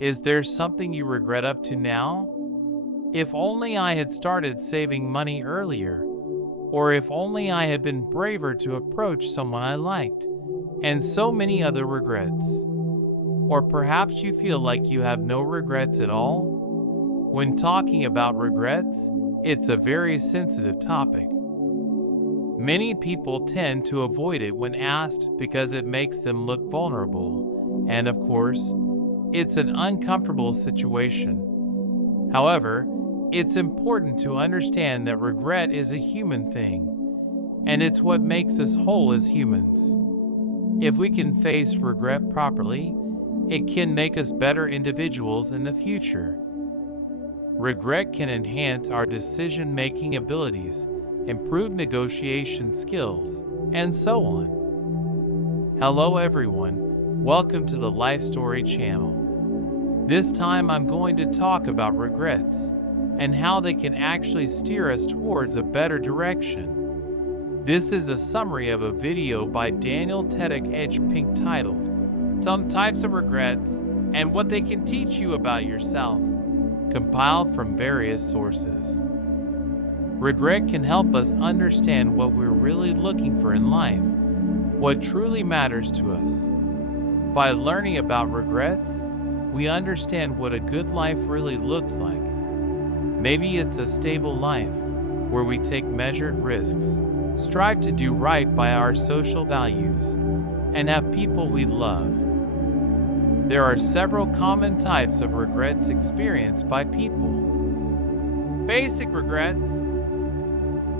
Is there something you regret up to now? If only I had started saving money earlier, or if only I had been braver to approach someone I liked, and so many other regrets. Or perhaps you feel like you have no regrets at all? When talking about regrets, it's a very sensitive topic. Many people tend to avoid it when asked because it makes them look vulnerable, and of course, it's an uncomfortable situation. However, it's important to understand that regret is a human thing, and it's what makes us whole as humans. If we can face regret properly, it can make us better individuals in the future. Regret can enhance our decision-making abilities, improve negotiation skills, and so on. Hello everyone, welcome to the Life Story channel. This time I'm going to talk about regrets and how they can actually steer us towards a better direction. This is a summary of a video by Daniel Tedek Edge Pink titled, Some Types of Regrets and What They Can Teach You About Yourself, compiled from various sources. Regret can help us understand what we're really looking for in life, what truly matters to us. By learning about regrets, we understand what a good life really looks like. Maybe it's a stable life, where we take measured risks, strive to do right by our social values, and have people we love. There are several common types of regrets experienced by people. Basic regrets.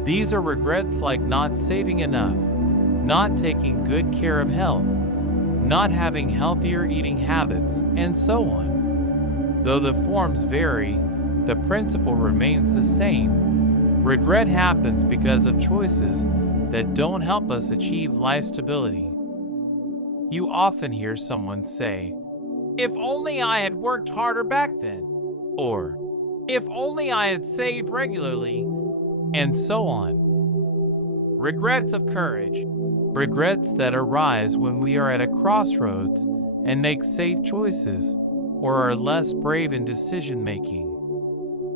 These are regrets like not saving enough, not taking good care of health, not having healthier eating habits, and so on. Though the forms vary, the principle remains the same. Regret happens because of choices that don't help us achieve life stability. You often hear someone say, "If only I had worked harder back then," or "If only I had saved regularly," and so on. Regrets of courage. Regrets that arise when we are at a crossroads and make safe choices or are less brave in decision-making.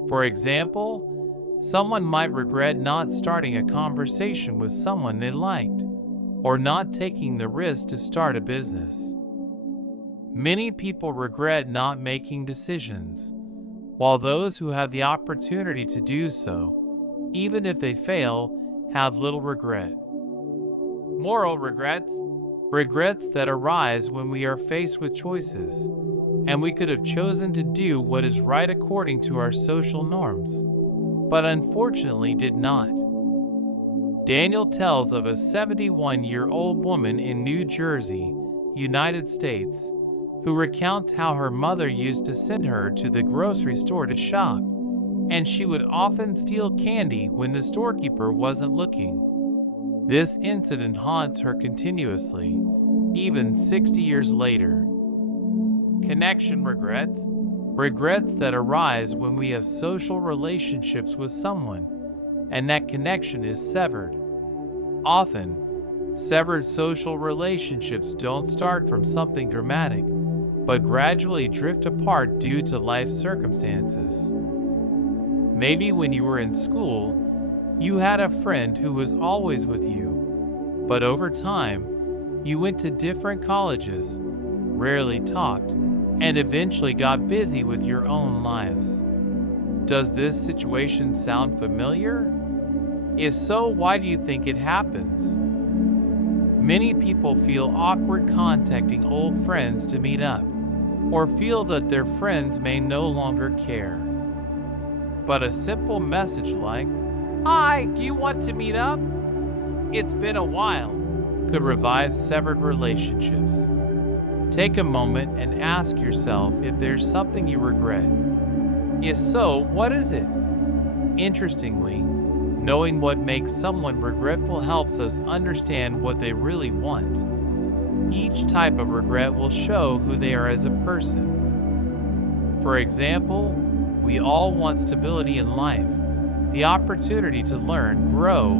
For example, someone might regret not starting a conversation with someone they liked or not taking the risk to start a business. Many people regret not making decisions, while those who have the opportunity to do so, even if they fail, have little regret. Moral regrets. Regrets that arise when we are faced with choices, and we could have chosen to do what is right according to our social norms, but unfortunately did not. Daniel tells of a 71-year-old woman in New Jersey, United States, who recounts how her mother used to send her to the grocery store to shop, and she would often steal candy when the storekeeper wasn't looking. This incident haunts her continuously, even 60 years later. Connection regrets. Regrets that arise when we have social relationships with someone, and that connection is severed. Often, severed social relationships don't start from something dramatic, but gradually drift apart due to life circumstances. Maybe when you were in school, you had a friend who was always with you, but over time, you went to different colleges, rarely talked, and eventually got busy with your own lives. Does this situation sound familiar? If so, why do you think it happens? Many people feel awkward contacting old friends to meet up, or feel that their friends may no longer care. But a simple message like, "Hi, do you want to meet up? It's been a while," could revive severed relationships. Take a moment and ask yourself if there's something you regret. If so, what is it? Interestingly, knowing what makes someone regretful helps us understand what they really want. Each type of regret will show who they are as a person. For example, we all want stability in life, the opportunity to learn, grow,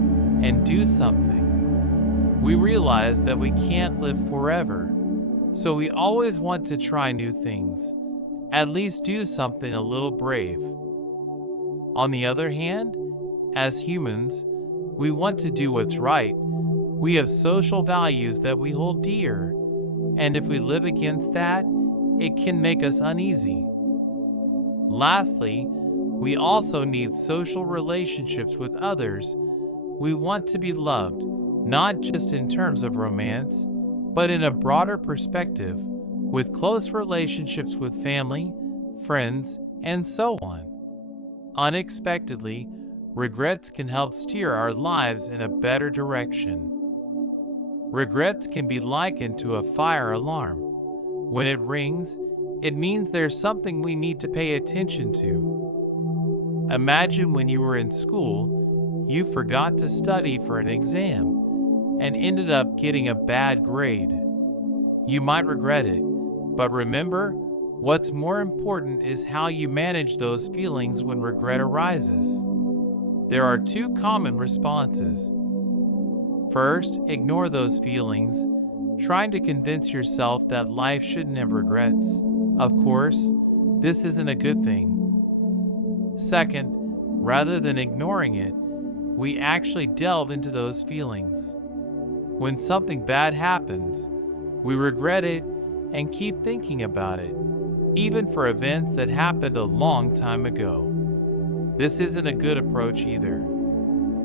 and do something. We realize that we can't live forever, so we always want to try new things, At least do something a little brave. On the other hand, as humans, we want to do what's right. We have social values that we hold dear, and if we live against that, it can make us uneasy. Lastly, we also need social relationships with others. We want to be loved, not just in terms of romance, but in a broader perspective, with close relationships with family, friends, and so on. Unexpectedly, regrets can help steer our lives in a better direction. Regrets can be likened to a fire alarm. When it rings, it means there's something we need to pay attention to. Imagine when you were in school, you forgot to study for an exam and ended up getting a bad grade. You might regret it, but remember, what's more important is how you manage those feelings when regret arises. There are two common responses. First, ignore those feelings, trying to convince yourself that life shouldn't have regrets. Of course, this isn't a good thing. Second, rather than ignoring it, we actually delve into those feelings. When something bad happens, we regret it and keep thinking about it, even for events that happened a long time ago. This isn't a good approach either.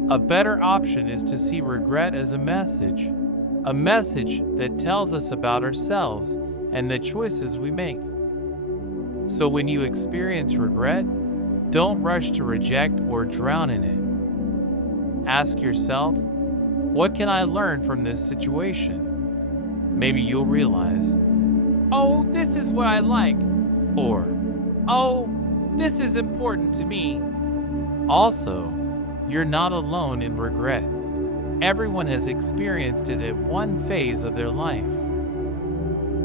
A better option is to see regret as a message that tells us about ourselves and the choices we make. So when you experience regret, don't rush to reject or drown in it. Ask yourself, what can I learn from this situation? Maybe you'll realize, oh, this is what I like, or, oh, this is important to me. Also, you're not alone in regret. Everyone has experienced it at one phase of their life.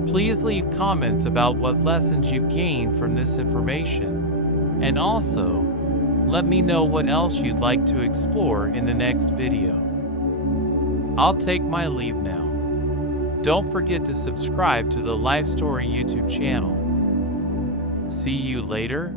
Please leave comments about what lessons you gained from this information, and also, let me know what else you'd like to explore in the next video. I'll take my leave now. Don't forget to subscribe to the Life Story YouTube channel. See you later.